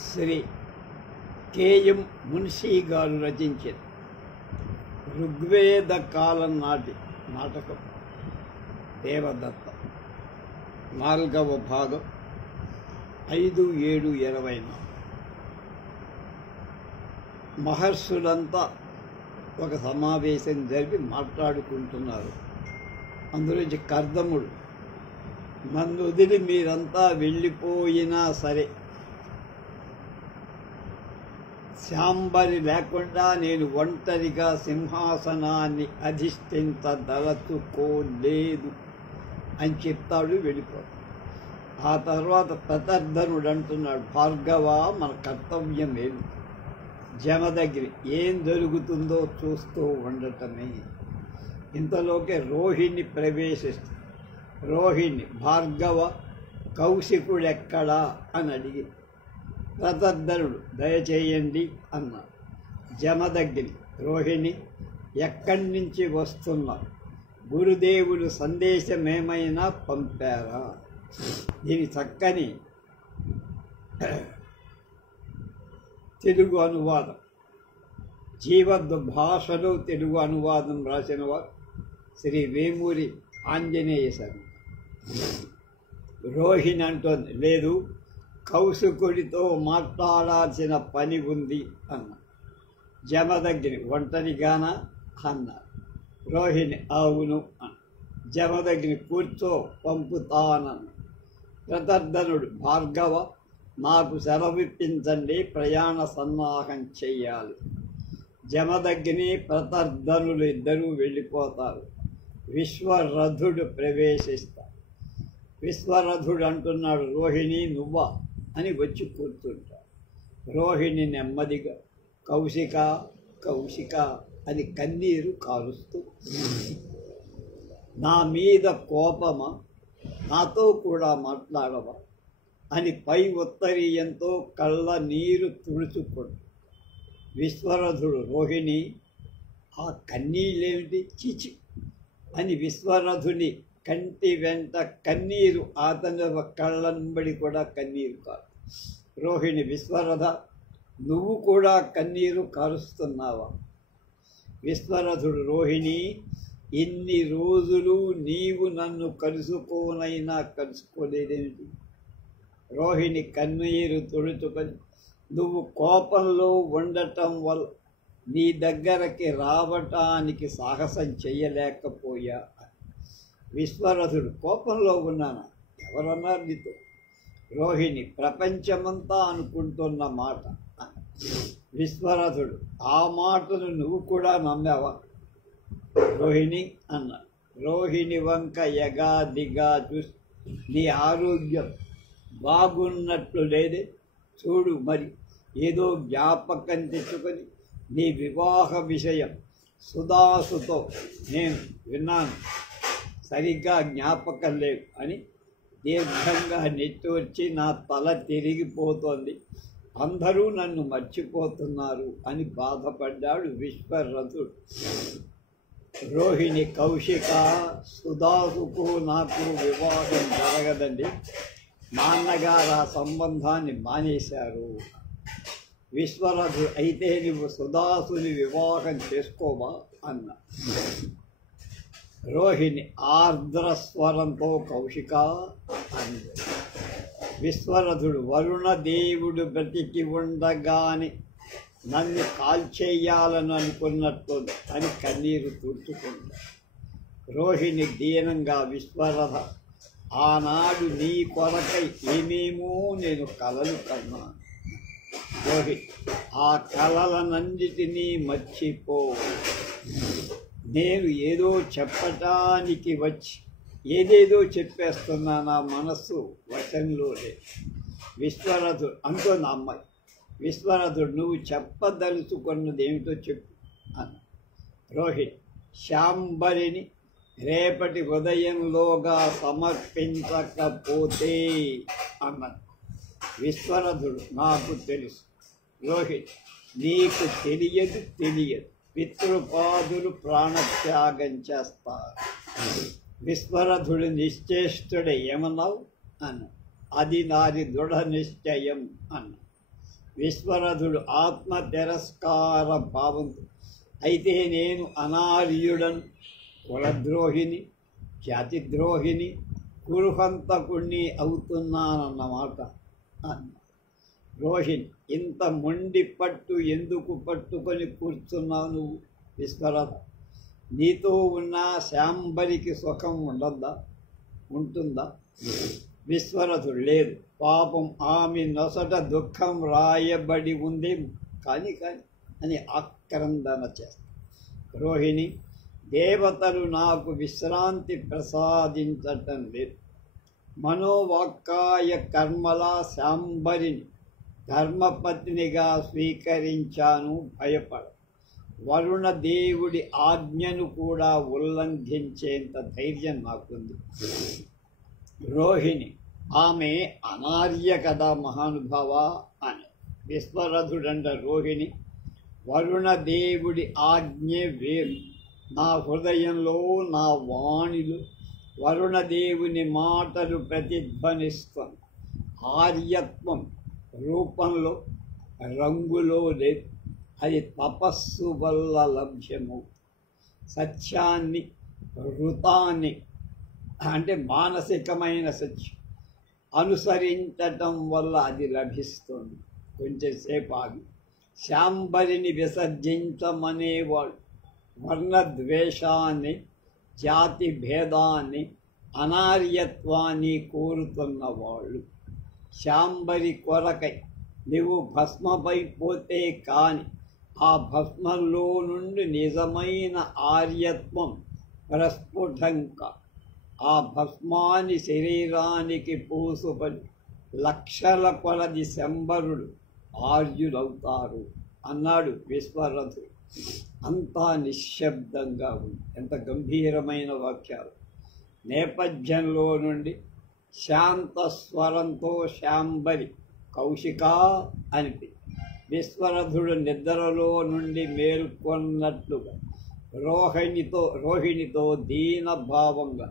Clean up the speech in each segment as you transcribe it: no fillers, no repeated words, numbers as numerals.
Shri KM Munshi గారు రచించిన ఋగ్వేద కాలం నాటి నాటకం దేవదత్త 4వ భాగం 5-7-24. మహర్షులంతా ఒక సమావేశం జరిపి మాట్లాడుకుంటున్నారు. అందులోంచి కర్దముడు, నన్ను వదిలి మీరంతా వెళ్ళిపోయినా సరే శాంబరి లేకుండా నేను ఒంటరిగా సింహాసనాన్ని అధిష్ఠించదలుచుకోలేదు అని చెప్తాడు. వెళ్ళిపోతాడు. ఆ తర్వాత ప్రతర్ధనుడు అంటున్నాడు, భార్గవ, మన కర్తవ్యం ఏమి? జమదగ్ని ఏం జరుగుతుందో చూస్తూ ఉండటమే. ఇంతలోకే రోహిణి ప్రవేశిస్తుంది. రోహిణి, భార్గవ, కౌశికుడెక్కడా అని అడిగి, ప్రతర్ధనుడు దయచేయండి అన్నాడు. జమదగ్ని, రోహిణి ఎక్కడి నుంచి వస్తున్నా? గురుదేవులు సందేశమేమైనా పంపారా? దీని చక్కని తెలుగు అనువాదం, జీవద్దు భాషలో తెలుగు అనువాదం రాసిన వారు శ్రీ వేమూరి ఆంజనేయ శర్మ. రోహిణి అంటోంది, లేదు, కౌశికుడితో మాట్లాడాల్సిన పని ఉంది అన్న. జమదగ్ని, ఒంటరిగానా అన్నారు. రోహిణి, అవును అన్న. జమదగ్ని, కూర్చో, పంపుతానన్న. ప్రతర్ధనుడు, భార్గవ, నాకు సెలవిప్పించండి, ప్రయాణ సన్నాహం చెయ్యాలి. జమదగ్ని, ప్రతర్ధనులు ఇద్దరూ వెళ్ళిపోతారు. విశ్వరథుడు ప్రవేశిస్తాడు. విశ్వరథుడు అంటున్నాడు, రోహిణి నువ్వా అని వచ్చి కూర్చుంటాడు. రోహిణి నెమ్మదిగా కౌశిక కౌశిక అని కన్నీరు కారుస్తూ, నా మీద కోపమా? నాతో కూడా మాట్లాడవా అని పై ఉత్తరీయంతో కళ్ళ నీరు తుడుచుకుంటు. విశ్వరథుడు, రోహిణి, ఆ కన్నీళ్ళేమిటి? చిచి అని విశ్వరథుని కంటి వెంట కన్నీరు, అతని కళ్ళంబడి కూడా కన్నీరు కాదు. రోహిణి, విశ్వరథ, నువ్వు కూడా కన్నీరు కారుస్తున్నావా? విశ్వరథుడు, రోహిణి, ఇన్ని రోజులు నీవు నన్ను కలుసుకోనైనా కలుసుకోలేదేమిటి? రోహిణి కన్నీరు తుడుచుకొని, నువ్వు కోపంలో ఉండటం వల్ల నీ దగ్గరకి రావటానికి సాహసం చెయ్యలేకపోయా. విశ్వరథుడు, కోపంలో ఉన్నానా? ఎవరన్నారు నీతో? రోహిణి, ప్రపంచమంతా అనుకుంటున్న మాట. విశ్వరథుడు, ఆ మాటను నువ్వు కూడా నమ్మావా? రోహిణి అన్న. రోహిణి వంక యగాదిగా చూసి, నీ ఆరోగ్యం బాగున్నట్లు లేదే, చూడు మరి, ఏదో జ్ఞాపకం తెచ్చుకొని నీ వివాహ విషయం సుధాసుతో నేను విన్నాను, సరిగ్గా జ్ఞాపకం లేవు అని దీర్ఘంగా నిట్టూర్చి, నా తల తిరిగిపోతోంది, అందరూ నన్ను మర్చిపోతున్నారు అని బాధపడ్డాడు విశ్వరథుడు. రోహిణి, కౌశిక, సుధాసుకు నాకు వివాహం జరగదండి, నాన్నగారు ఆ సంబంధాన్ని మానేశారు. విశ్వరథుడు, అయితే నువ్వు సుధాసుని వివాహం చేసుకోవా అన్న. రోహిణి ఆర్ద్రస్వరంతో, కౌశిక అంది. విశ్వరథుడు, వరుణదేవుడు బ్రతికి ఉండగానే నన్ను కాల్చేయాలని అనుకున్నట్టుంది అని కన్నీరు తుడుచుకుంటా. రోహిణి దీనంగా, విశ్వరథ, ఆనాడు నీ కొరకై ఏమేమో నేను కలలు కన్నాను. రోహిణి, ఆ కలలనన్నిటినీ మర్చిపో. నేను ఏదో చెప్పటానికి వచ్చి ఏదేదో చెప్పేస్తున్నా, నా మనస్సు వశంలో లేదు. విశ్వరథుడు అంటున్న అమ్మాయి. విశ్వరథుడు, నువ్వు చెప్పదలుచుకున్నది ఏమిటో చెప్పు అన్న. రోహిణి, శాంబరిని రేపటి ఉదయంలోగా సమర్పించకపోతే అన్నది. విశ్వరథుడు, నాకు తెలుసు. రోహిణి, నీకు తెలియదు, పితృపాదులు ప్రాణత్యాగం చేస్తారు. విశ్వరథుడు నిశ్చేష్టుడే, ఏమన్నావు అన్న. అది నాది దృఢ నిశ్చయం అన్న. విశ్వరథుడు ఆత్మ తిరస్కార భావంతో, అయితే నేను అనార్యుడను, కులద్రోహిని, జాతిద్రోహిని, కురుహంతకుణ్ణి అవుతున్నానన్నమాట అన్న. రోహిణి, ఇంత మొండి పట్టు ఎందుకు పట్టుకొని కూర్చున్నావు నువ్వు విశ్వరథ? నీతో ఉన్న శాంబరికి సుఖం ఉంటుందా? విశ్వరథుడు, లేదు, పాపం ఆమె నొసట దుఃఖం రాయబడి ఉందేమో కానీ అని ఆక్రందన చేస్తాడు. రోహిణి, దేవతలు నాకు విశ్రాంతి ప్రసాదించటం లేదు. మనోవాక్కాయ కర్మల శాంబరిని ధర్మపత్నిగా స్వీకరించాను, భయపడ. వరుణ దేవుడి ఆజ్ఞను కూడా ఉల్లంఘించేంత ధైర్యం నాకుంది. రోహిణి, ఆమె అనార్య కదా మహానుభావ అని. విశ్వరథుడంట రోహిణి, వరుణదేవుడి ఆజ్ఞ వేరు. నా హృదయంలో, నా వాణిలో వరుణదేవుని మాటలు ప్రతిధ్వనిస్తుంది. ఆర్యత్వం రూపంలో, రంగులో లేదు. అది తపస్సు వల్ల లభ్యము. సత్యాన్ని, ఋతాన్ని అంటే మానసికమైన సత్యం అనుసరించటం వల్ల అది లభిస్తుంది. కొంచెంసేపు ఆగి, శాంబరిని విసర్జించమనేవాడు వర్ణద్వేషాన్ని, జాతి భేదాన్ని, అనార్యత్వాన్ని కోరుతున్నవాళ్ళు. శాంబరి కొరకై నువ్వు భస్మపైపోతే కాని ఆ భస్మంలో నుండి నిజమైన ఆర్యత్వం ప్రస్ఫుటంక. ఆ భస్మాన్ని శరీరానికి పూసుపడి లక్షల కొలది శంబరుడు ఆర్యులవుతారు అన్నాడు విశ్వరథుడు. అంతా నిశ్శబ్దంగా ఉంది. ఎంత గంభీరమైన వాక్యాలు! నేపథ్యంలో నుండి శాంత స్వరంతో శాంబరి కౌశికా అనిపి. విశ్వరథుడు నిద్రలో నుండి మేల్కొన్నట్లుగా రోహిణితో దీనభావంగా,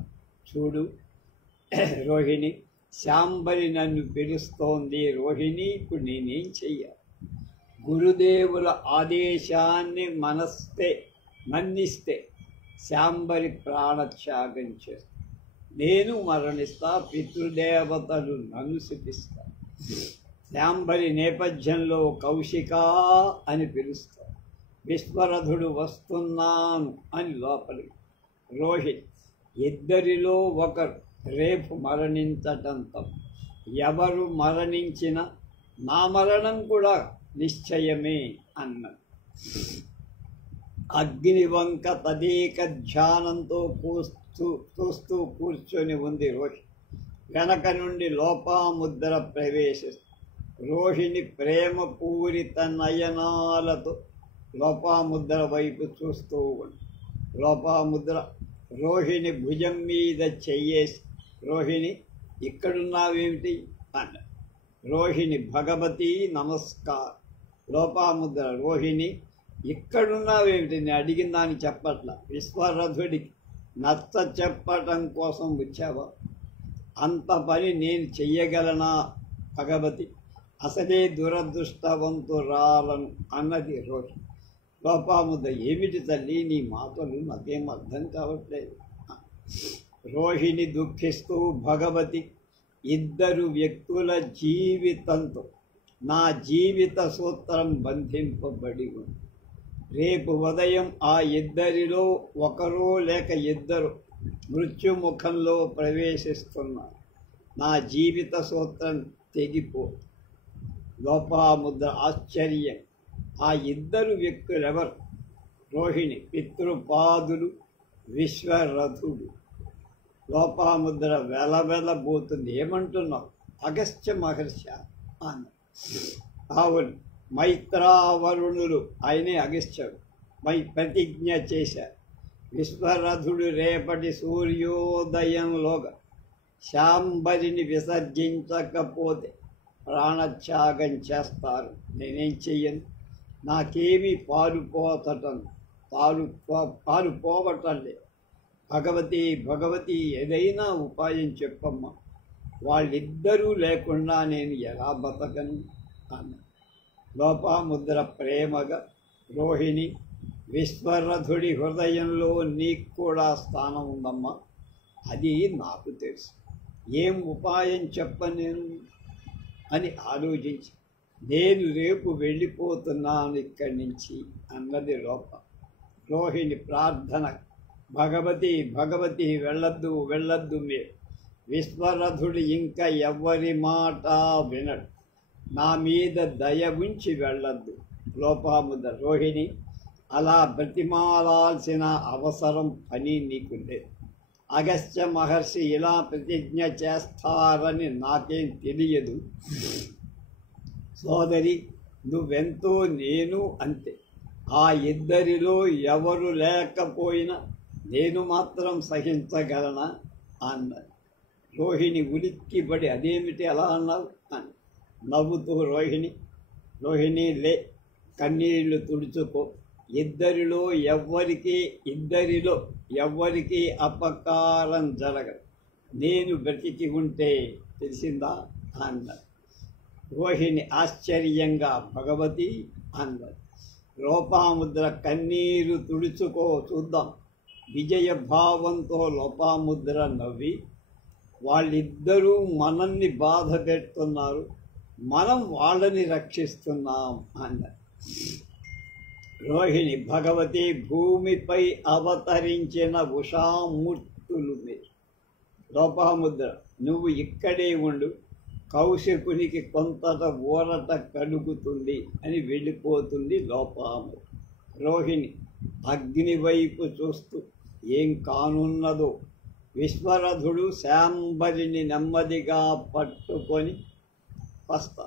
చూడు రోహిణి, శాంబరి నన్ను పిలుస్తోంది. రోహిణి, ఇప్పుడు నేనేం చెయ్యాలి? గురుదేవుల ఆదేశాన్ని మన్నిస్తే శాంబరి ప్రాణత్యాగం చేస్తా, నేను మరణిస్తా, పితృదేవతలు నన్ను శపిస్తా. శాంబరి నేపథ్యంలో కౌశికా అని పిలుస్తా. విశ్వరథుడు వస్తున్నాను అని లోపలికి. రోహిణి, ఇద్దరిలో ఒకరు రేపు మరణించటం తప్ప. ఎవరు మరణించినా నా మరణం కూడా నిశ్చయమే అన్నది. అగ్నివంక తదేక ధ్యానంతో చూస్తూ కూర్చొని ఉంది రోహిణి. వెనక నుండి లోపాముద్ర ప్రవేశిస్తుంది. రోహిణి ప్రేమపూరిత నయనాలతో లోపాముద్ర వైపు చూస్తూ ఉంది. లోపాముద్ర రోహిణి భుజం మీద చెయ్యేసి, రోహిణి ఇక్కడున్నావేమిటి అన్న. రోహిణి, భగవతి నమస్కారం. లోపాముద్ర, రోహిణి ఇక్కడున్నావేమిటి? నేను అడిగిన దాన్ని చెప్పట్లా. విశ్వరథుడికి నచ్చ చెప్పటం కోసం వచ్చావా? అంత పని నేను చెయ్యగలనా భగవతి? అసలే దురదృష్టవంతురాలను అన్నది రోహిణి. లోపాముద్ర, ఏమిటి తల్లి నీ మాటలు? నాకేం అర్థం కావట్లేదు. రోహిణి దుఃఖిస్తూ, భగవతి, ఇద్దరు వ్యక్తుల జీవితంతో నా జీవిత సూత్రం బంధింపబడి ఉంది. రేపు ఉదయం ఆ ఇద్దరిలో ఒకరో లేక ఇద్దరు మృత్యుముఖంలో ప్రవేశిస్తున్నారు. నా జీవిత సూత్రం తెగిపో. లోపాముద్ర ఆశ్చర్యం. ఆ ఇద్దరు వ్యక్తులెవరు? రోహిణి, పితృపాదులు, విశ్వరథుడు. లోపాముద్ర వెలవెలబోతుంది. ఏమంటున్నావు? అగస్త్య మహర్షి అన్న. అవును, మైత్రావరుణులు, ఆయనే అగస్త్యుడు, ప్రతిజ్ఞ చేశారు. విశ్వరథుడు రేపటి సూర్యోదయంలోగా శాంబరిని విసర్జించకపోతే ప్రాణత్యాగం చేస్తారు. నేనేం చెయ్యను. నాకేమీ పాలుపోవటం లేదు. భగవతి ఏదైనా ఉపాయం చెప్పమ్మా. వాళ్ళిద్దరూ లేకుండా నేను ఎలా బతకను అన్న. లోపాముద్ర ప్రేమగా, రోహిణి విశ్వరథుడి హృదయంలో నీకు కూడా స్థానం ఉందమ్మా, అది నాకు తెలుసు. ఏం ఉపాయం చెప్పనేను అని ఆలోచించి, నేను రేపు వెళ్ళిపోతున్నాను ఇక్కడి నుంచి అన్నది లోప. రోహిణి ప్రార్థన, భగవతి భగవతి వెళ్ళొద్దు వెళ్ళొద్దు మీరు, విశ్వరథుడు ఇంకా ఎవ్వరి మాట వినడు, నా మీద దయ ఉంచి వెళ్ళొద్దు. లోపాముద్ర, రోహిణి అలా బ్రతిమాలాల్సిన అవసరం పని నీకు లేదు. అగస్త్య మహర్షి ఇలా ప్రతిజ్ఞ చేస్తారని నాకేం తెలియదు సోదరి, నువ్వెంతో నేను అంతే. ఆ ఇద్దరిలో ఎవరు లేకపోయినా నేను మాత్రం సహించగలనా అన్నది. రోహిణి ఉలిక్కిపడి, అదేమిటి అలా అన్నావు అని నవ్వుతూ, రోహిణి లే, కన్నీళ్లు తుడుచుకో, ఇద్దరిలో ఎవ్వరికీ అపకారం జరగదు, నేను బ్రతికి ఉంటే, తెలిసిందా అన్నది. రోహిణి ఆశ్చర్యంగా భగవతి అన్నది. లోపాముద్ర కన్నీరు తుడుచుకో చూద్దాం. విజయభావంతో లోపాముద్ర నవ్వి, వాళ్ళిద్దరూ మనల్ని బాధ పెడుతున్నారు, మనం వాళ్ళని రక్షిస్తున్నాం అన్నది. రోహిణి, భగవతి భూమిపై అవతరించిన ఉషామూర్తులు మీరు. లోపాముద్ర, నువ్వు ఇక్కడే ఉండు, కౌశికునికి కొంతట ఊరట కలుగుతుంది అని వెళ్ళిపోతుంది లోపాముద్ర. రోహిణి అగ్ని వైపు చూస్తూ, ఏం కానున్నదో. విశ్వరథుడు శాంబరిని నెమ్మదిగా పట్టుకొని వస్తా.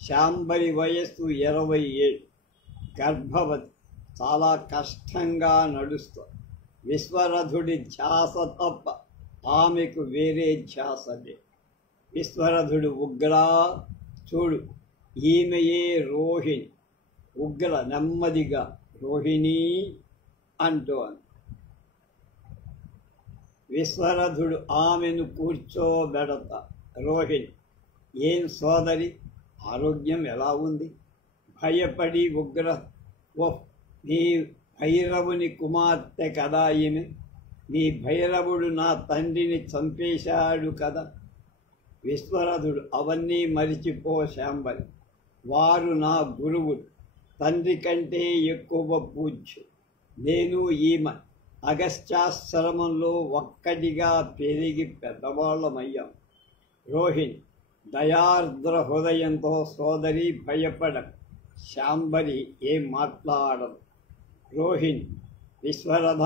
శాంబరి వయస్సు 27, గర్భవతి, చాలా కష్టంగా నడుస్తుంది. విశ్వరథుడి ధ్యాస తప్ప ఆమెకు వేరే ధ్యాస లేదు. విశ్వరథుడు, ఉగ్రా చూడు, ఈమెయే రోహిణి. ఉగ్ర నెమ్మదిగా రోహిణి అంటూ విశ్వరథుడు ఆమెను కూర్చోబెడత. రోహిణి, ఏం సోదరి, ఆరోగ్యం ఎలా ఉంది? భయపడి ఉగ్ర, ఓహ్, నీ భైరవుని కుమార్తె కదా ఈమె, నీ భైరవుడు నా తండ్రిని చంపేశాడు కదా. విశ్వరథుడు, అవన్నీ మరిచిపో శాంబరి, వారు నా గురువులు, తండ్రి కంటే ఎక్కువ పూజ్యు. నేను ఈమె అగస్త్యాశ్రమంలో ఒక్కటిగా పెరిగి పెద్దవాళ్ళమయ్యాం. రోహిణి దయార్ద్ర హృదయంతో, సోదరి భయపడకు, శాంబరి ఏం మాట్లాడదు. రోహిణి, విశ్వరథ,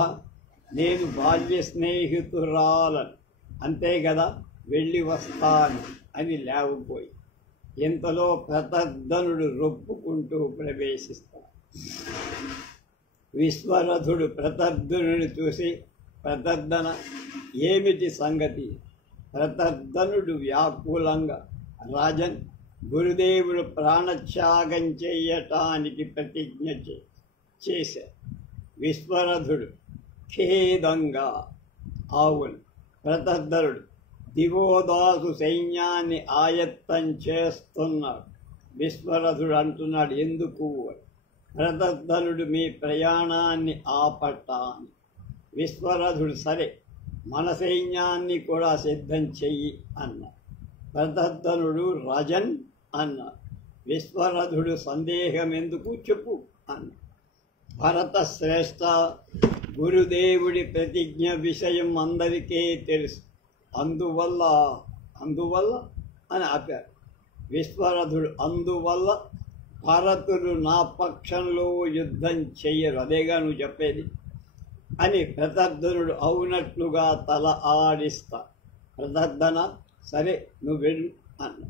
నేను బాల్య స్నేహితురాలను, అంతే కదా, వెళ్ళి వస్తాను అని లేవపోయి, ఇంతలో ప్రతర్ధనుడు రొప్పుకుంటూ ప్రవేశిస్తాడు. విశ్వరథుడు ప్రతర్ధనుని చూసి, ప్రతర్ధన, ఏమిటి సంగతి? ప్రతర్ధనుడు వ్యాకులంగా, రాజన్, గురుదేవుడు ప్రాణత్యాగం చేయటానికి ప్రతిజ్ఞ చేశారు. విశ్వరథుడు ఖేదంగా, అవును. ప్రతర్ధనుడు, దివోదాసు సైన్యాన్ని ఆయత్తం చేస్తున్నాడు. విశ్వరథుడు అంటున్నాడు, ఎందుకు? ప్రతర్ధనుడు, మీ ప్రయాణాన్ని ఆపటాన్ని. విశ్వరథుడు, సరే, మన సైన్యాన్ని కూడా సిద్ధం చెయ్యి అన్నాడు. ప్రతర్ధనుడు, రాజన్ అన్నాడు. విశ్వరథుడు, సందేహం ఎందుకు, చెప్పు అన్నాడు. భరత శ్రేష్ఠ, గురుదేవుడి ప్రతిజ్ఞ విషయం అందరికీ తెలుసు, అందువల్ల అని ఆపారు. విశ్వరథుడు, అందువల్ల భరతుడు నా పక్షంలో యుద్ధం చెయ్యరు, అదేగా నువ్వు చెప్పేది అని ప్రతర్ధనుడు అవునట్లుగా తల ఆడిస్తా. ప్రతర్ధన, సరే, నువ్వు వెళ్ళు అన్న.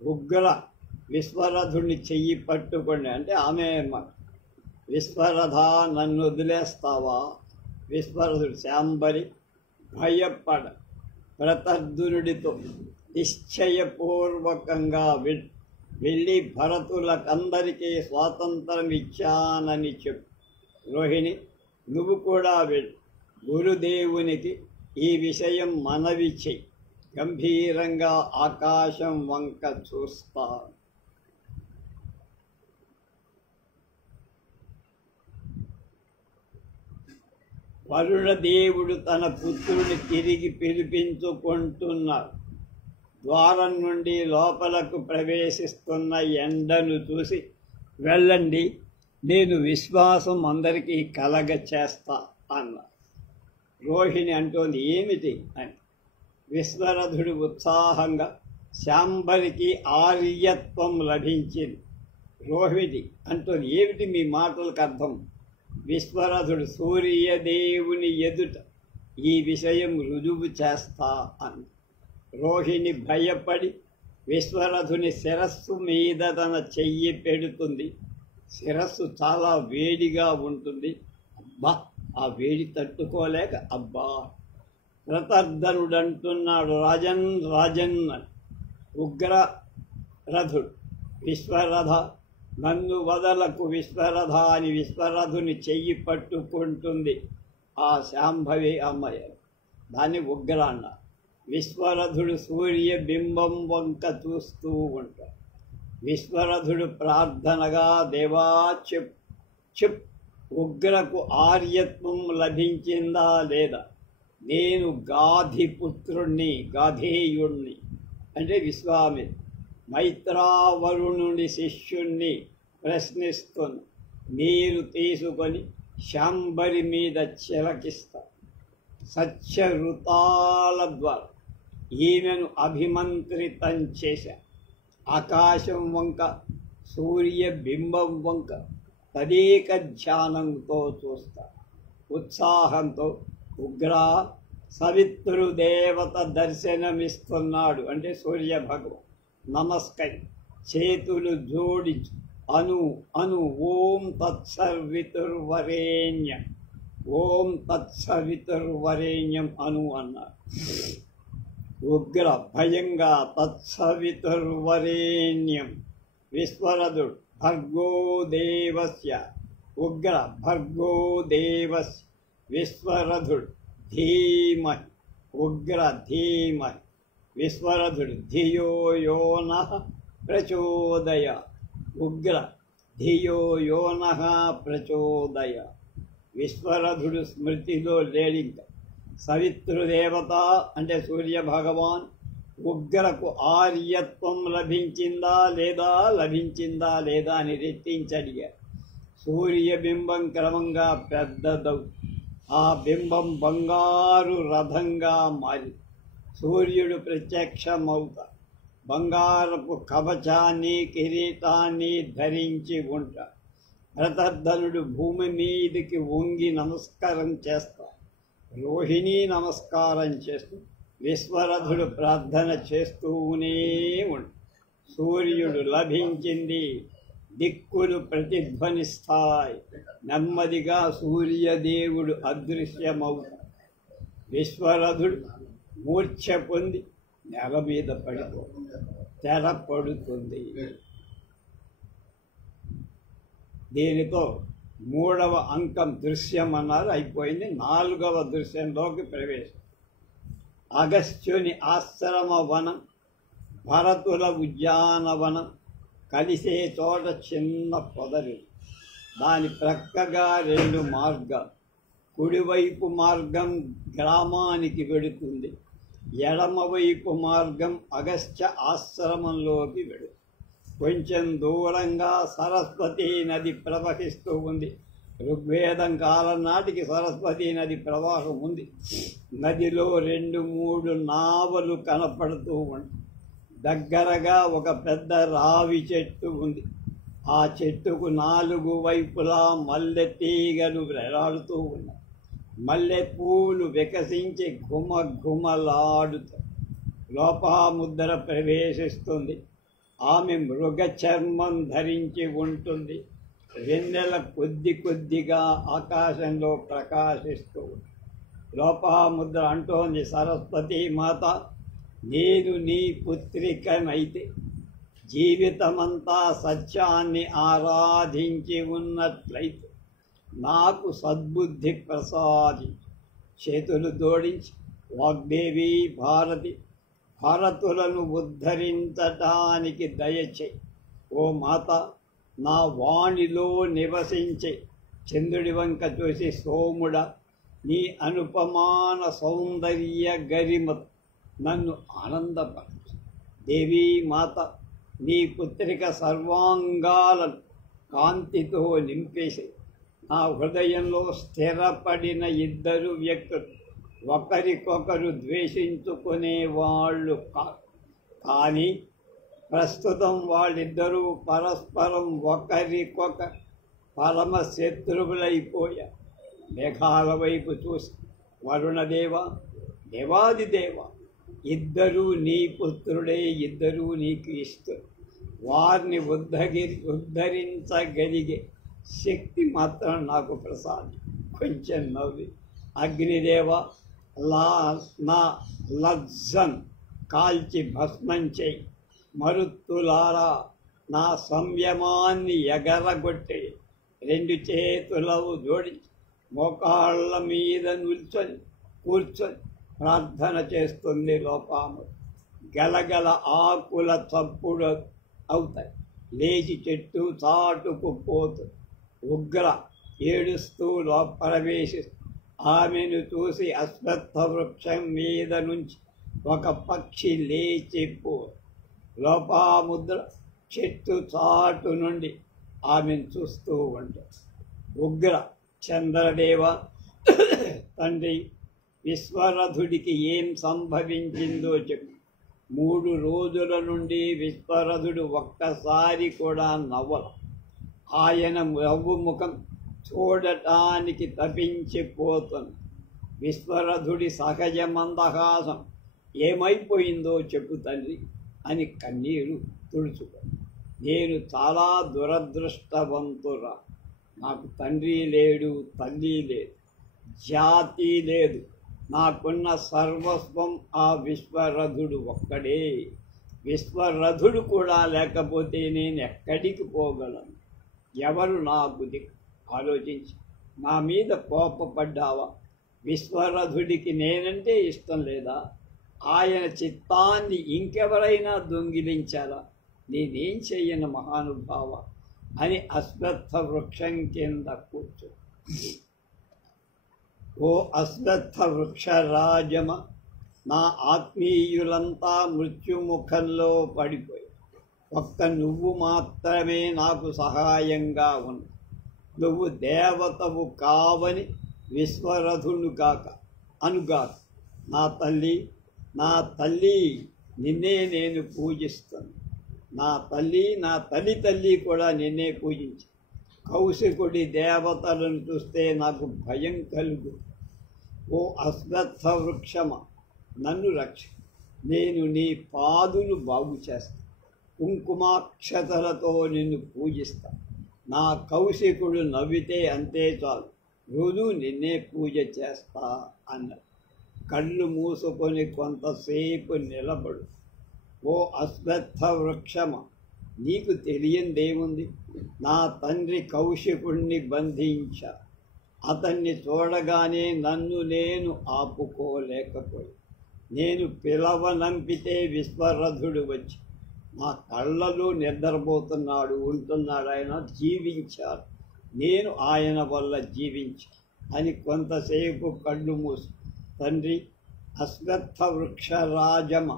ఉగ్ర, విశ్వరథుడిని చెయ్యి పట్టుకోండి అంటే ఆమె మాట. విశ్వరథ, నన్ను వదిలేస్తావా? విశ్వరథుడు, శాంబరి భయపడ, ప్రతర్ధనుడితో నిశ్చయపూర్వకంగా వెళ్ళి భరతులకందరికీ స్వాతంత్రం ఇచ్చానని చెప్పు. రోహిణి, నువ్వు కూడా వెళ్ళు, గురుదేవునికి ఈ విషయం మనవి చెయ్యి, గంభీరంగా ఆకాశం వంక చూస్తా. వరుణదేవుడు తన పుత్రుని తిరిగి పిలిపించుకుంటున్నారు. ద్వారం నుండి లోపలకు ప్రవేశిస్తున్న ఎండను చూసి, వెళ్ళండి, నేను విశ్వాసం అందరికీ కలగ చేస్తా అన్న. రోహిణి అంటోంది, ఏమిటి అని. విశ్వరథుడు ఉత్సాహంగా, శాంబరికి ఆర్యత్వం లభించింది. రోహిణి అంటోంది, ఏమిటి మీ మాటలకు అర్థం? విశ్వరథుడు, సూర్యదేవుని ఎదుట ఈ విషయం రుజువు చేస్తా అన్న. రోహిణి భయపడి విశ్వరథుని శిరస్సు మీద తన చెయ్యి పెడుతుంది. శిరస్సు చాలా వేడిగా ఉంటుంది. అబ్బా, ఆ వేడి తట్టుకోలేక అబ్బా. ప్రతర్ధనుడు అంటున్నాడు, రాజన్ రాజన్ అని. ఉగ్రరథుడు, విశ్వరథ నన్ను వదలకు విశ్వరథ అని విశ్వరథుని చెయ్యి పట్టుకుంటుంది ఆ శాంభవి అమ్మాయి. దాన్ని ఉగ్ర అన్న. విశ్వరథుడు సూర్య బింబం వంక చూస్తూ ఉంటాడు. విశ్వరథుడు ప్రార్థనగా, దేవా చెప్ ఉగ్రకు ఆర్యత్వం లభించిందా లేదా? నేను గాధిపుత్రుణ్ణి, గాధేయుణ్ణి అంటే విశ్వామి మైత్రావరుణుని శిష్యుణ్ణి ప్రశ్నిస్తున్న. నీరు తీసుకొని శాంబరి మీద చిలకిస్తా. సత్యఋతాల ద్వారా ఈమెను అభిమంత్రితం చేశా. ఆకాశం వంక, సూర్యబింబం వంక తదేక ధ్యానంతో చూస్తా. ఉత్సాహంతో ఉగ్ర సవితృదేవత దర్శనమిస్తున్నాడు అంటే సూర్యభగవాన్. నమస్కరి, చేతులు జోడించు, అను అను ఓం తత్సవితుర్వరేణ్యం, ఓం తత్సవితుర్వరేణ్యం అను అన్నారు. ఉగ్ర భయంగా తత్సవితుర్వరేణ్యం. విశ్వరథుడు భర్గో దేవస్య, ఉగ్ర భర్గో దేవస్య. విశ్వరథుడు ధీమహి, ఉగ్ర ధీమహి. విశ్వరథుడు ధియో యో నః ప్రచోదయ, ఉగ్ర ధియో యో నః ప్రచోదయ. విశ్వరథుడు స్మృతిలో లేడింక. సవితృదేవత అంటే సూర్యభగవాన్ ఉగ్రకు ఆర్యత్వం లభించిందా లేదా, లభించిందా లేదా అని రెట్టించడిగారు. సూర్యబింబం క్రమంగా పెద్దదవు. ఆ బింబం బంగారు రథంగా మారి సూర్యుడు ప్రత్యక్షమవుతా. బంగారపు కవచాన్ని, కిరీటాన్ని ధరించి ఉంటా. ప్రతర్ధనుడు భూమి మీదికి వంగి నమస్కారం చేస్తా. రోహిణి నమస్కారం చేస్తూ విశ్వరథుడు ప్రార్థన చేస్తూనే ఉంటా. సూర్యుడు లభించింది, దిక్కులు ప్రతిధ్వనిస్తాయి. నెమ్మదిగా సూర్యదేవుడు అదృశ్యమవుతాడు. విశ్వరథుడు మూర్ఛ పొంది నేల మీద పడిపో తెర పడుతుంది. దీనితో 3వ అంకం దృశ్యం అన్నారు అయిపోయింది. 4వ దృశ్యంలోకి ప్రవేశం. అగస్త్యుని ఆశ్రమ వనం, భరతుల ఉద్యానవనం కలిసే చోట చిన్న పొదరి. దాని ప్రక్కగా 2 మార్గాలు. కుడివైపు మార్గం గ్రామానికి వెడుతుంది, ఎడమవైపు మార్గం అగస్త్య ఆశ్రమంలోకి వెడుతుంది. కొంచెం దూరంగా సరస్వతీ నది ప్రవహిస్తూ ఉంది. ఋగ్వేదం కాలం నాటికి సరస్వతీ నది ప్రవాహం ఉంది. నదిలో 2-3 నావలు కనపడుతూ ఉంటాయి. దగ్గరగా ఒక పెద్ద రావి చెట్టు ఉంది. ఆ చెట్టుకు 4 వైపులా మల్లె తీగలు వేలాడుతూ ఉన్నాయి. మల్లె పూలు వికసించి ఘుమఘుమలాడుతాయి. లోపాముద్ర ప్రవేశిస్తుంది. ఆమె మృగ చర్మం ధరించి ఉంటుంది. వెన్నెల కొద్ది కొద్దిగా ఆకాశంలో ప్రకాశిస్తూ ఉంది. లోపాముద్ర అంటోంది, సరస్వతీ మాత, నేను నీ పుత్రికనైతే జీవితమంతా సత్యాన్ని ఆరాధించి ఉన్నట్లయితే నాకు సద్బుద్ధి ప్రసాదించు. చేతులు జోడించి వాగ్దేవి భారతి, భారతులను ఉద్ధరించటానికి దయచేయి. ఓ మాత, నా వాణిలో నివసించే. చంద్రుడి వంక చూసి, సోముడ, నీ అనుపమాన సౌందర్య గరిమ నన్ను ఆనందపరచు. దేవీ మాత, నీ పుత్రిక సర్వాంగాలను కాంతితో నింపేసి నా హృదయంలో స్థిరపడిన ఇద్దరు వ్యక్తులు ఒకరికొకరు ద్వేషించుకునేవాళ్ళు కానీ ప్రస్తుతం వాళ్ళిద్దరూ పరస్పరం ఒకరికొక పరమ శత్రువులైపోయారు. మేఘాల వైపు చూసి, వరుణదేవ, దేవాదిదేవ, ఇద్దరూ నీ పుత్రుడే, ఇద్దరూ నీకు ఇష్టం. వారిని ఉద్ధరించగలిగే శక్తి మాత్రం నాకు ప్రసాదం. కొంచెం నవ్వి, అగ్నిదేవ, నా లజ్జన్ కాల్చి భస్మం చేయి. మరుత్తులారా, నా సంయమాన్ని ఎగరగొట్టి రెండు చేతులను జోడించి మోకాళ్ళ మీద కూర్చొని ప్రార్థన చేస్తుంది లోపాముద్ర. గలగల ఆకుల చప్పుడు అవుతాయి. లేచి చెట్టు చాటుకు పోతు ఉగ్ర ఏడుస్తూ ప్రవేశిస్తూ ఆమెను చూసి అశ్వత్థ వృక్షం మీద నుంచి ఒక పక్షి లేచిపో. లోపాముద్ర చెట్టు చాటు నుండి ఆమెను చూస్తూ ఉంటాడు. ఉగ్ర, చంద్రదేవ, తండ్రి, విశ్వరథుడికి ఏం సంభవించిందో చెప్పు. 3 రోజుల నుండి విశ్వరథుడు ఒక్కసారి కూడా నవ్వల. ఆయన నవ్వు ముఖం చూడటానికి తపించిపోతుంది. విశ్వరథుడి సహజ మందహాసం ఏమైపోయిందో చెప్పు తండ్రి అని కన్నీరు తుడుచుకో. నేను చాలా దురదృష్టవంతురా. నాకు తండ్రి లేడు, తల్లి లేదు, జాతి లేదు. నాకున్న సర్వస్వం ఆ విశ్వరథుడు ఒక్కడే. విశ్వరథుడు కూడా లేకపోతే నేను ఎక్కడికి పోగలను? ఎవరు నాకు దిక్కు? ఆలోచించి, నా మీద కోపపడ్డావా? విశ్వరథుడికి నేనంటే ఇష్టం లేదా? ఆయన చిత్తాన్ని ఇంకెవరైనా దొంగిలించాలా? నేనేం చెయ్యను మహానుభావ అని అశ్వత్థ వృక్షం కింద కూర్చో. ఓ అశ్వత్థ వృక్షరాజమ, నా ఆత్మీయులంతా మృత్యుముఖంలో పడిపోయి ఒక్క నువ్వు మాత్రమే నాకు సహాయంగా ఉంది. నువ్వు దేవతవు కావని విశ్వరథును కాక అనుగాక. నా తల్లి నిన్నే నేను పూజిస్తాను. నా తల్లి కూడా నిన్నే పూజించి. కౌశికుడి దేవతలను చూస్తే నాకు భయం కలుగు. ఓ అశ్వత్థ వృక్షమ, నన్ను రక్ష. నేను నీ పాదులు బాగు చేస్తా. కుంకుమాక్షతలతో నిన్ను పూజిస్తా. నా కౌశికుడు నవ్వితే అంతే చాలు, రోజు నిన్నే పూజ చేస్తా అన్నాడు. కళ్ళు మూసుకొని కొంతసేపు నిలబడు. ఓ అశ్వత్థ వృక్షమ, నీకు తెలియందేముంది? నా తండ్రి కౌశికుణ్ణి బంధించా. అతన్ని చూడగానే నన్ను నేను ఆపుకోలేకపోయి. నేను పిలవనంపితే విశ్వరథుడు వచ్చి నా కళ్ళలో ఉంటున్నాడు. ఆయన జీవించారు, నేను ఆయన వల్ల జీవించా అని కొంతసేపు కళ్ళు మూసు. తండ్రి, అశ్వత్థ వృక్షరాజమ,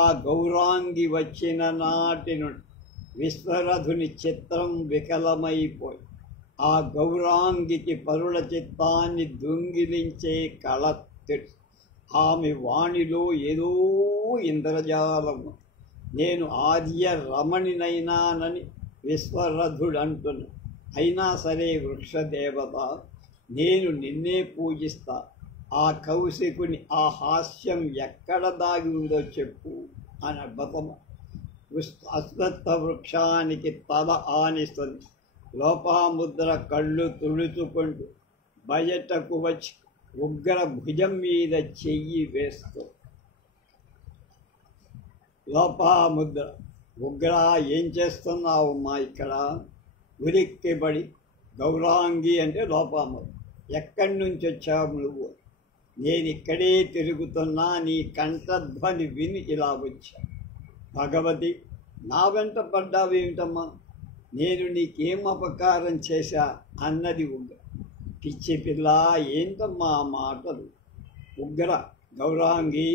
ఆ గౌరాంగి వచ్చిన నాటి నుండి విశ్వరథుని చిత్రం వికలమైపోయి ఆ గౌరాంగికి పరుల చిత్తాన్ని దొంగిలించే కళ తెలుసు. ఆమె వాణిలో ఏదో ఇంద్రజాలము. నేను ఆద్య రమణినైనానని విశ్వరథుడు అంటున్నా. అయినా సరే వృక్షదేవత, నేను నిన్నే పూజిస్తా. ఆ కౌశికుని ఆ హాస్యం ఎక్కడ దాగి ఉందో చెప్పు అని అద్భుతము. అశ్వత్థ వృక్షానికి తల ఆనిస్తుంది. లోపాముద్ర కళ్ళు తుడుచుకుంటూ బయటకు వచ్చి ఉగ్ర భుజం మీద చెయ్యి వేస్తూ, లోపాముద్ర, ఉగ్ర ఏం చేస్తున్నావు మా ఇక్కడ? ఉలిక్కిబడి, గౌరాంగి అంటే లోపాముద్ర, ఎక్కడి నుంచి వచ్చావు నువ్వు? నేను ఇక్కడే తిరుగుతున్నా, నీ కంఠధ్వని విని ఇలా వచ్చా. భగవతి, నా వెంట పడ్డావేమిటమ్మా? నేను నీకేం అపకారం చేశా అన్నది ఉగ్ర. పిచ్చి పిల్ల, ఏంటమ్మా ఆ మాటలు? ఉగ్ర గౌరాంగి,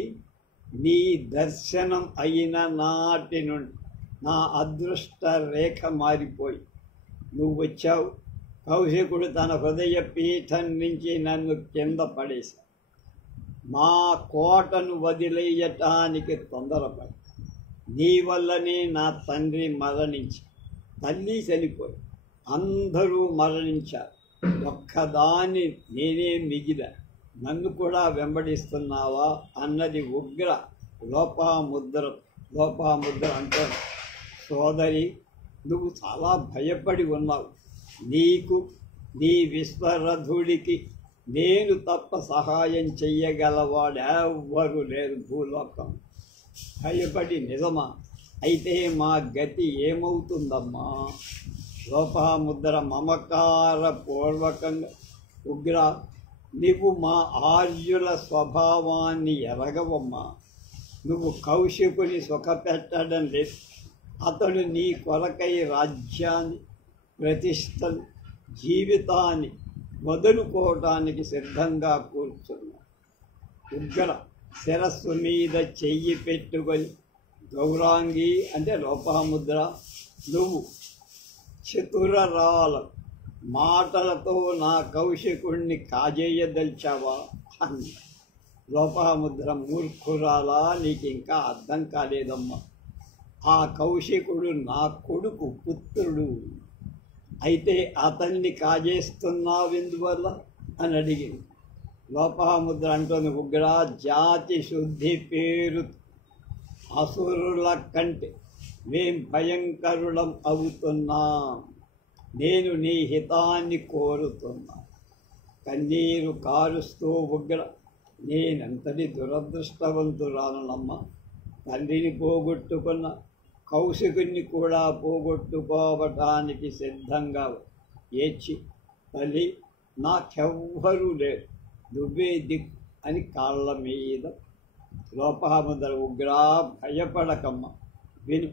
నీ దర్శనం అయిన నాటి నుండి నా అదృష్ట రేఖ మారిపోయి నువ్వు వచ్చావు. కౌశికుడు తన హృదయ పీఠం నుంచి నన్ను కింద పడేశాడు. మా కోటను వదిలేయటానికి తొందరపడి నీ వల్లనే నా తండ్రి మరణించి, తల్లి చనిపోయి, అందరూ మరణించారు. ఒక్కదాన్ని నేనే మిగిలా, నన్ను కూడా వెంబడిస్తున్నావా అన్నది ఉగ్ర లోపాముద్ర అంటే, సోదరి, నువ్వు చాలా భయపడి ఉన్నావు. నీకు నీ విశ్వరథుడికి నేను తప్ప సహాయం చెయ్యగలవాడెవ్వరూ లేరు భూలోకం. భయపడి నిజమా? అయితే మా గతి ఏమవుతుందమ్మా? లోపాముద్ర మమకారపూర్వకంగా, ఉగ్ర, నువ్వు మా ఆర్యుల స్వభావాన్ని ఎరగవమ్మా. నువ్వు కౌశికుని సుఖపెట్టడం లేదు. అతడు నీ కొరకై రాజ్యాన్ని, ప్రతిష్టలు, జీవితాన్ని వదులుకోవటానికి సిద్ధంగా కూర్చున్నాడు. ఉగ్ర శిరస్సు మీద చెయ్యి పెట్టుకొని, గౌరాంగి అంటే లోపాముద్ర, నువ్వు చతురరాల మాటలతో నా కౌశికుణ్ణి కాజేయదలిచావా అంది. లోపాముద్ర, మూర్ఖురాలా, నీకు ఇంకా అర్థం కాలేదమ్మా. ఆ కౌశికుడు నా కొడుకు, పుత్రుడు. అయితే అతన్ని కాజేస్తున్నావెందువల్ల అని అడిగింది. లోపాముద్ర అంటోంది, ఉగ్ర, జాతి శుద్ధి పేరు అసురుల కంటే మేం భయంకరులం అవుతున్నాం. నేను నీ హితాన్ని కోరుతున్నా. కన్నీరు కారుస్తూ ఉగ్ర, నేనంతటి దురదృష్టవంతురాలనమ్మా. తల్లిని పోగొట్టుకున్న కౌశికుణ్ణి కూడా పోగొట్టుకోవటానికి సిద్ధంగా ఏడ్చి, తల్లి, నాకెవ్వరూ లేరు, నువ్వే దిక్కు అని కాళ్ళ మీద. లోపాముద్ర, ఉగ్ర, భయపడకమ్మ, విను.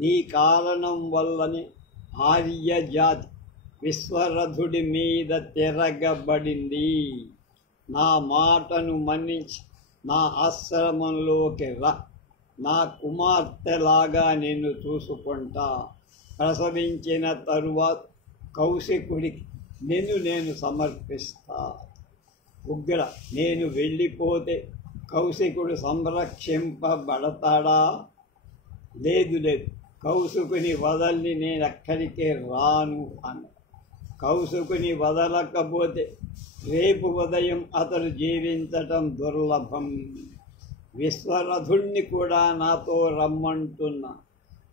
నీ కారణం వల్లనే ఆర్యజాతి విశ్వరథుడి మీద తిరగబడింది. నా మాటను మన్నించి నా ఆశ్రమంలోకి రా. నా కుమార్తెలాగా నిన్ను చూసుకుంటా. ప్రసవించిన తరువాత కౌశికుడికి నేను సమర్పిస్తా. ఉగ్ర, నేను వెళ్ళిపోతే కౌశికుడు సంరక్షింపబడతాడా? లేదు లేదు, కౌశికుని వదల్ని నేను ఎక్కడికే రాను అన్న. కౌశికుని వదలకపోతే రేపు ఉదయం అతడు జీవించటం దుర్లభం. విశ్వరథుణ్ణి కూడా నాతో రమ్మంటున్నా.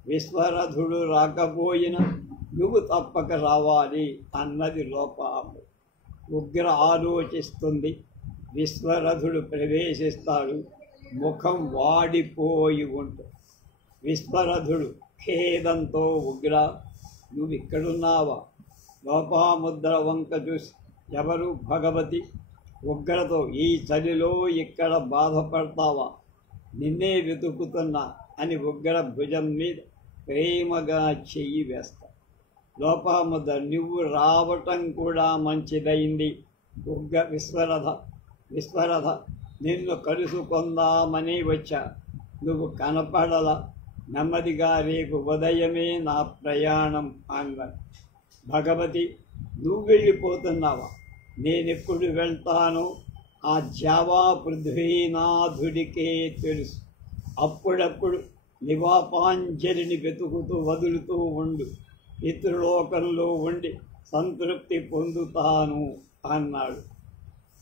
విశ్వరథుడు రాకపోయినా నువ్వు తప్పక రావాలి అన్నది లోపాము. ఉగ్ర ఆలోచిస్తుంది. విశ్వరథుడు ప్రవేశిస్తాడు. ముఖం వాడిపోయి ఉంటుంది. విశ్వరథుడు ఖేదంతో, ఉగ్ర, నువ్వు ఇక్కడున్నావా? లోపాముద్ర వంక చూసి, ఎవరు? భగవతి. ఉగ్రతో, ఈ చలిలో ఇక్కడ బాధపడతావా? నిన్నే వెతుకుతున్నా అని ఉగ్ర భుజం మీద ప్రేమగా చెయ్యి వేస్తా. లోపాముద్ర, నువ్వు రావటం కూడా మంచిదైంది. విశ్వరథ, నిన్ను కలుసుకుందామని వచ్చా. నువ్వు కనపడల. నెమ్మదిగా రేపు ఉదయమే నా ప్రయాణం అన్నాడు. భగవతి, నువ్వు వెళ్ళిపోతున్నావా? నేనెప్పుడు వెళ్తానో ఆ జావా పృథ్వీనాథుడికే తెలుసు. అప్పుడప్పుడు నివాపాంజలిని వెతుకుతూ వదులుతూ ఉండు. పితృలోకంలో ఉండి సంతృప్తి పొందుతాను అన్నాడు.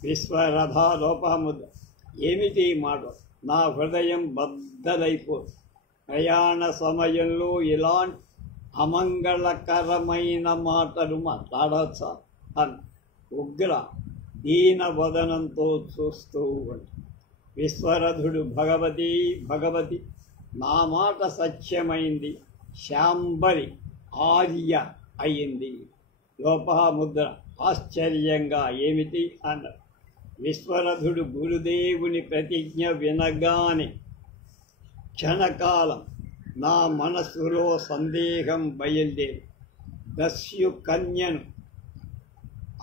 విశ్వరథ, లోపాముద్ర, ఏమిటి మాట? నా హృదయం బద్దలైపోతుంది. ప్రయాణ సమయంలో ఇలాంటి అమంగళకరమైన మాటలు మాట్లాడచ్చా అని ఉగ్ర దీనవదనంతో చూస్తూ ఉంటాడు. విశ్వరథుడు, భగవతి, నా మాట సత్యమైంది. శాంబరి ఆర్య అయింది. లోపాముద్ర ఆశ్చర్యంగా, ఏమిటి అన్నాడు. విశ్వరథుడు గురుదేవుని ప్రతిజ్ఞ వినగానే క్షణకాలం నా మనస్సులో సందేహం బయలుదేరి దస్యు కన్యను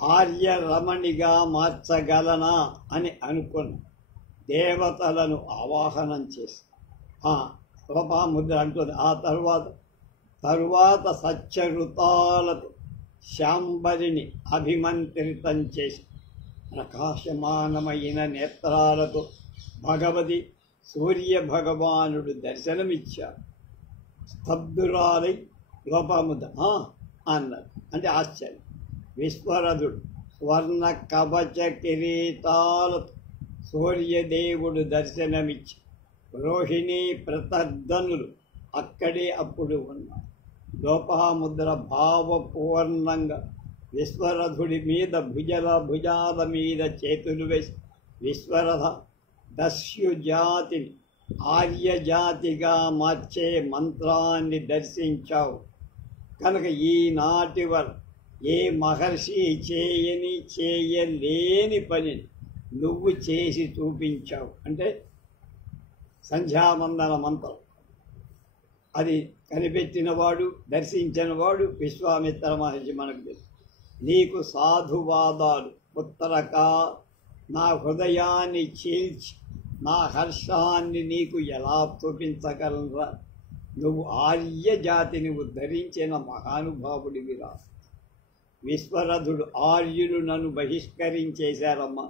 ఆర్య రమణిగా మార్చగలనా అని అనుకున్న దేవతలను ఆవాహనం చేసి లోపాముద్ర అంటుంది. ఆ తరువాత సత్యఋతాలతో శాంబరిని అభిమంత్రితం చేసి ప్రకాశమానమైన నేత్రాలతో భగవతి సూర్య భగవానుడు దర్శనమిచ్చాడు. స్తబ్దురాలై లోపాముద్ర అన్నాడు. అంటే ఆశ్చర్యం. విశ్వరథుడు స్వర్ణ కవచ కిరీటాలతో సూర్యదేవుడు దర్శనమిచ్చి రోహిణీ ప్రతర్ధనులు అక్కడే అప్పుడు ఉన్నారు. లోపాముద్ర భావపూర్ణంగా విశ్వరథుడి మీద భుజాల మీద చేతులు వేసి విశ్వరథ దస్యుజాతిని ఆర్యజాతిగా మార్చే మంత్రాన్ని దర్శించావు కనుక ఈనాటి వరకు ఏ మహర్షి చేయలేని పని నువ్వు చేసి చూపించావు. అంటే సంధ్యావందన మంత్రం అది కనిపెట్టినవాడు దర్శించినవాడు విశ్వామిత్ర మహర్షి. మనకు తెలుసు. నీకు సాధువాదాలు పుత్రక నా హృదయాన్ని చీల్చి నా హర్షాన్ని నీకు ఎలా చూపించగలరా? నువ్వు ఆర్య జాతిని ఉద్ధరించిన మహానుభావుడివిరా. విశ్వరథుడు ఆర్యులు నన్ను బహిష్కరించేశారమ్మా,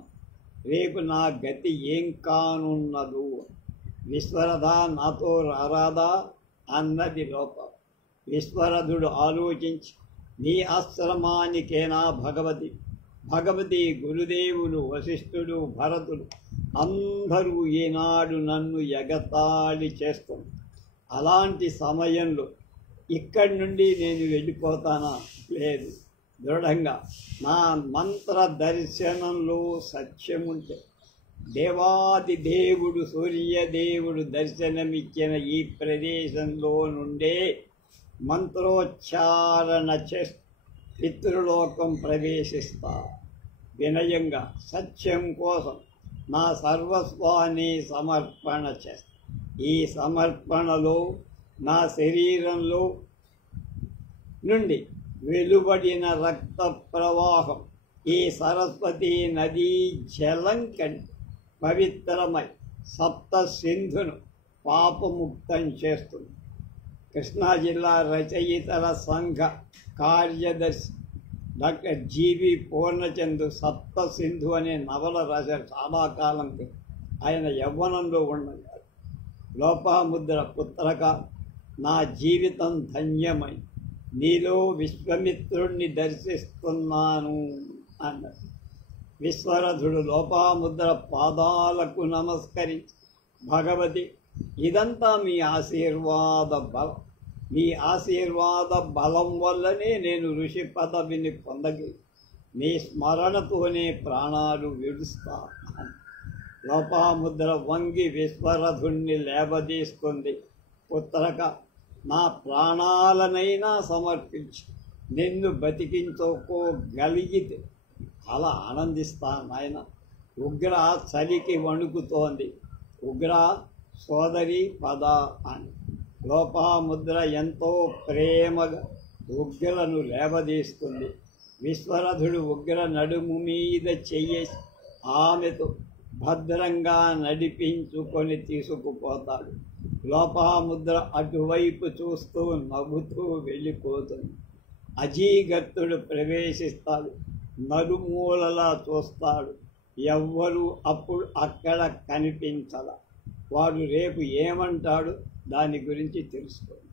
రేపు నా గతి ఏం కానున్నదు? విశ్వరథ నాతో రారాదా అన్నది లోపం. విశ్వరథుడు ఆలోచించి నీ ఆశ్రమానికేనా భగవతి గురుదేవులు వశిష్ఠుడు భరతుడు అందరూ ఈనాడు నన్ను ఎగతాళి చేస్తుంది. అలాంటి సమయంలో ఇక్కడి నుండి నేను వెళ్ళిపోతానా? లేదు. దృఢంగా నా మంత్ర దర్శనంలో సత్యముంటే దేవాది దేవుడు సూర్యదేవుడు దర్శనమిచ్చిన ఈ ప్రదేశంలో నుండే మంత్రోచ్చారణ చేస్తూ పితృలోకం ప్రవేశిస్తా. వినయంగా సత్యం కోసం నా సర్వస్వాన్ని సమర్పణ చేస్తా. ఈ సమర్పణలో నా శరీరంలో నుండి వెలువడిన రక్త ప్రవాహం ఈ సరస్వతి నదీ జలం కంటే పవిత్రమై సప్త సింధును పాపముక్తం చేస్తుంది. కృష్ణా జిల్లా రచయితల సంఘ కార్యదర్శి డాక్టర్ జీవి పూర్ణచంద్రు సప్త సింధు అనే నవల రాశారు చాలా కాలం క్రితం. ఆయన యవ్వనంలో ఉండగా లోపాముద్ర పుత్రక నా జీవితం ధన్యమై నీలో విశ్వమిత్రుణ్ణి దర్శిస్తున్నాను అన్నాడు. విశ్వరథుడు లోపాముద్ర పాదాలకు నమస్కరించి భగవతి ఇదంతా మీ ఆశీర్వాద బలం. మీ ఆశీర్వాద బలం వల్లనే నేను ఋషి పదవిని పొందగలి. మీ స్మరణతోనే ప్రాణాలు విడుస్తా. లోపాముద్ర వంగి విశ్వరథుణ్ణి లేవదీస్తుంది. పుత్రక నా ప్రాణాలనైనా సమర్పించి నిన్ను బతికించుకోగలిగితే అలా ఆనందిస్తాను నాయన. ఉగ్ర చలికి వణుకుతోంది. ఉగ్ర సోదరి పద అని లోపాముద్ర ఎంతో ప్రేమగా ఉగ్రను లేవదీస్తుంది. విశ్వరథుడు ఉగ్ర నడుము మీద చెయ్యేసి ఆమెతో భద్రంగా నడిపించుకొని తీసుకుపోతాడు. లోపాముద్ర అటువైపు చూస్తూ నవ్వుతూ వెళ్ళిపోతుంది. అజీగత్తుడు ప్రవేశిస్తాడు. నలుమూలలా చూస్తాడు. ఎవ్వరూ అప్పుడు అక్కడ కనిపించల. వాడు రేపు ఏమంటాడు దాని గురించి తెలుసుకోండి.